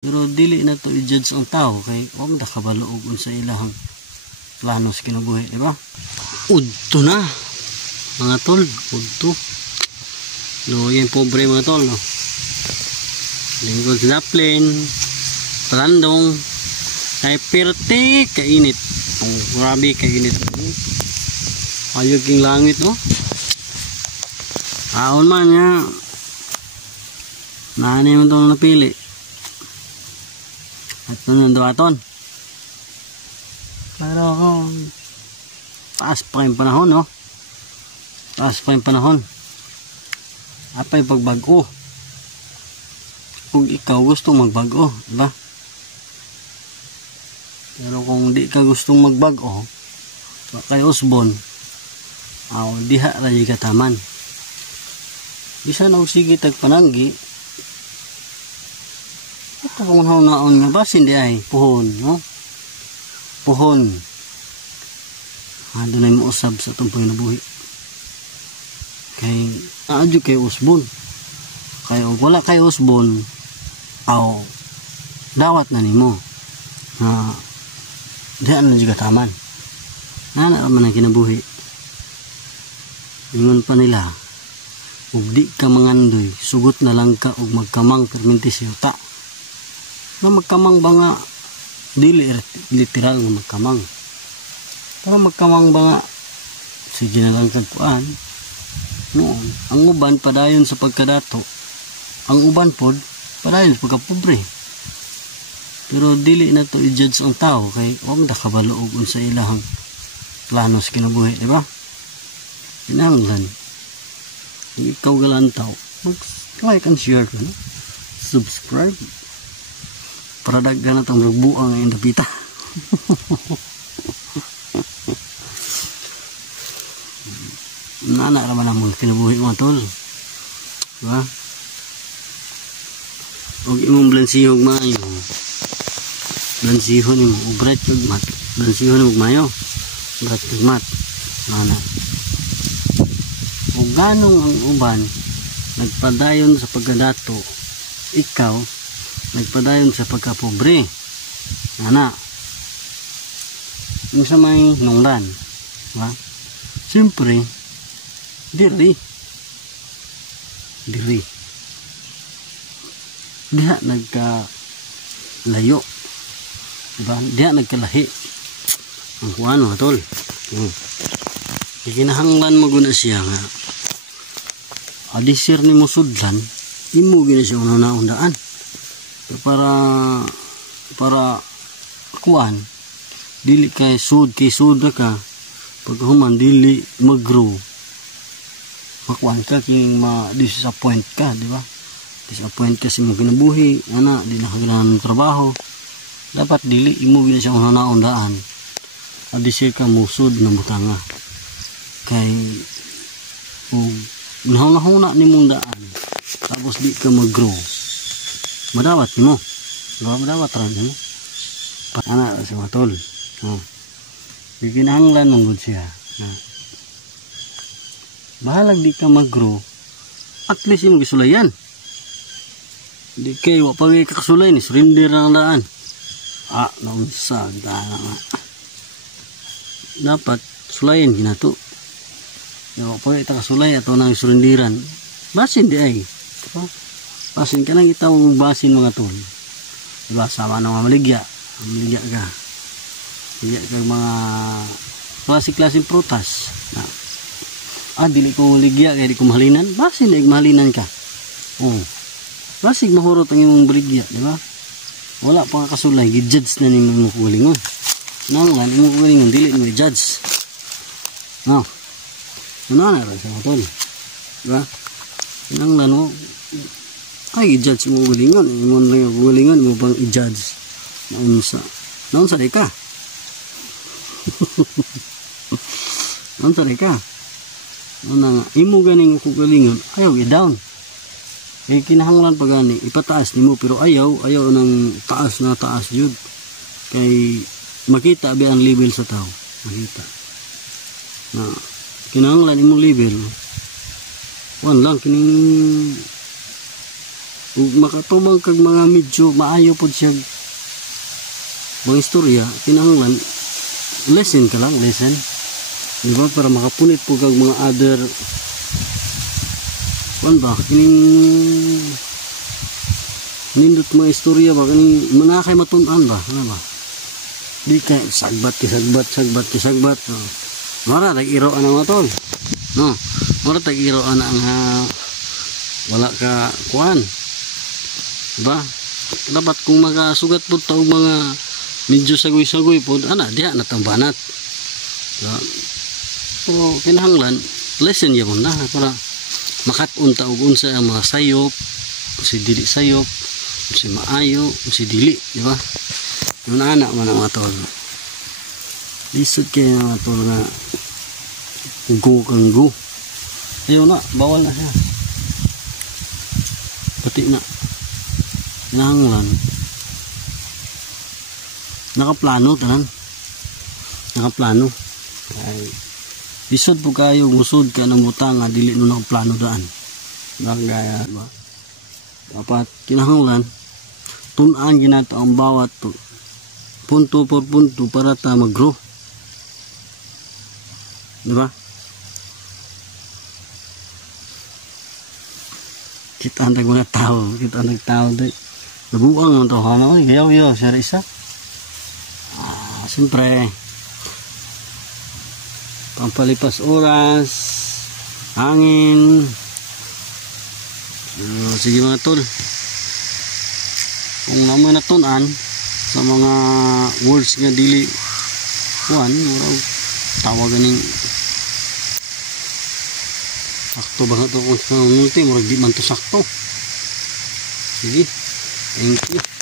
Pero dili na to i-judge ang tao kay wa man kabaloog unsa ilahang plano sa kinabuhi, di ba? Udto na mga tol, udto. No, yung pobre mga tol, no. Lingkod sa plane, Talandong, ay perte kainit. Oh, grabe kainit. Ayog king langit, no. Aon man niya. Nanay mo itong napili. At nun aton. Pero taas pa yung panahon, no? Taas pa yung panahon. Apay pagbago. Kung ikaw gusto magbago, diba? Pero kung di ka gustong magbago, kay usbon, diha rayo kataman. Bisa na sige tagpananggi. Ito kung naon nga basin di ay puhon, no? Puhon. Doon ay mausab sa itong panginabuhi. Kay naadyo kay usbon. Kaya wala kay usbon, dawat na nimo. Diyan na juga taman. Nana man ang kinabuhi. Ingon pa nila, ug di ka mangandoy, sugot na lang ka ug magkamang perminti siya ta. Na magkamang ba nga, dili literal nga magkamang. Pero magkamang ba nga, sige na lang kagpuan. Noon, ang uban padayon sa pagkadato, ang uban pod padayon sa pagkapobre. Pero dili na to i-judge ang tao kay wa man kabaloog unsa ilahang plano sa kinabuhi, di ba? Kinahanglan kung ikaw galantaw, mag-like and share ka, no? Subscribe para daghan na itong ragbuang ang indapita. Nana naman ang mga kinabuhi mga tol, diba? Huwag imong blansihog maayo, blansihon mo ubrat kag mat, blansihon mo mayo ubrat kag mat. Nana o ganong ang uban nagpadayon sa pagkadato, ikaw nagpadayon sa pagkapobre. Nana yung sa may nungdan, diba? Siyempre diri diha nagka-layo, diba? Diha nagkalahi ang kuano tol. Kinahanglan mo guna siya nga adisir ni mo sudlan, imo gina siya una-unaan para kuan dili kay sud ka paghuman dili mag-grow, makuan ka king ma-disappoint ka, di ba? Disappoint ka sa imong kinabuhi, di nakaganan ng trabaho. Dapat dili imo gina siya una-unaan adisir ka musud na butanga kay nahuna ni mong daan tapos di ka mag-grow, madawat ni mo, madawat rin mo sa mga tol. Biginahanglan mong good siya bahalag di ka mag-grow, at least yung gisulayan di kayo wapagay kakasulay ni surrender ng daan. Naunsa daan nga dapat sulayan ginato. Wapagay kasulay ato nang surrenderan basin di ay, basin ka nang itawag basin mga tol, diba? Sama ng mga maligya ka mga klase-klaseng prutas dili ko maligya kaya di ko mahalinan, basin na mahalinan ka. Basig mahurot ang imong baligya, diba? Wala pa kasulay, gi-judge na ni mo kugalingon. Nanglan imo kugalingon dili mo i-judge. Na rin sa tol, diba? Nanglan mo i-judge mo kugalingon, imo lang kugalingon mo bang i-judge naunsa di ka. Naunsa di ka imo ganing kugalingon, ayaw i-down. Kaya kinahanglan pa gani ipataas nimo, pero ayaw ng taas jud kay makita ba ang level sa tao, makita na kinahanglan imong level wan lang kining ug makatumang kag mga medyo maayo pod siya mga istorya, kinahanglan lesson ka lang, lesson, di ba, para makapunit po kag mga other kuan ba kining nindot mga istorya ba kining mga kay matun-an ba, ano ba, di kay sagbat no. Mara tag-iro ana mga tol, no, mara tag-iro ana nga wala ka kuan, diba, dapat kung makasugat po taong mga medyo sagoy-sagoy po, ana diha natambanat, diba? Pero kinahanglan lesson yapon na para makatun ta og unsa ang mga sayop, si dili sayop, si maayo, si dili, di ba? Yung anak man ang mga tol. Lisod kayo mga tol nga go kang go. Ayaw na, bawal na siya. Pati na. Kinahanglan. Nakaplano tanan. Nakaplano. Ay lisod po kayo, musod ka ng butang nga dili no nakaplano daan. Gaya, diba? Dapat kinahanglan tun-an ginato ang bawat punto por punto para ta mag-grow. Diba? Kita ang mga tao, kita ang tao doy. Nabuang ang tao na, oy, gayaw-yaw, siya isa. Siyempre, pampalipas oras, hangin. Sige mga tol, kung naman natunan sa mga words nga dili kuan, tawag ganing sakto ba ito kung sa multi, murag di man to sakto. Sige, thank you.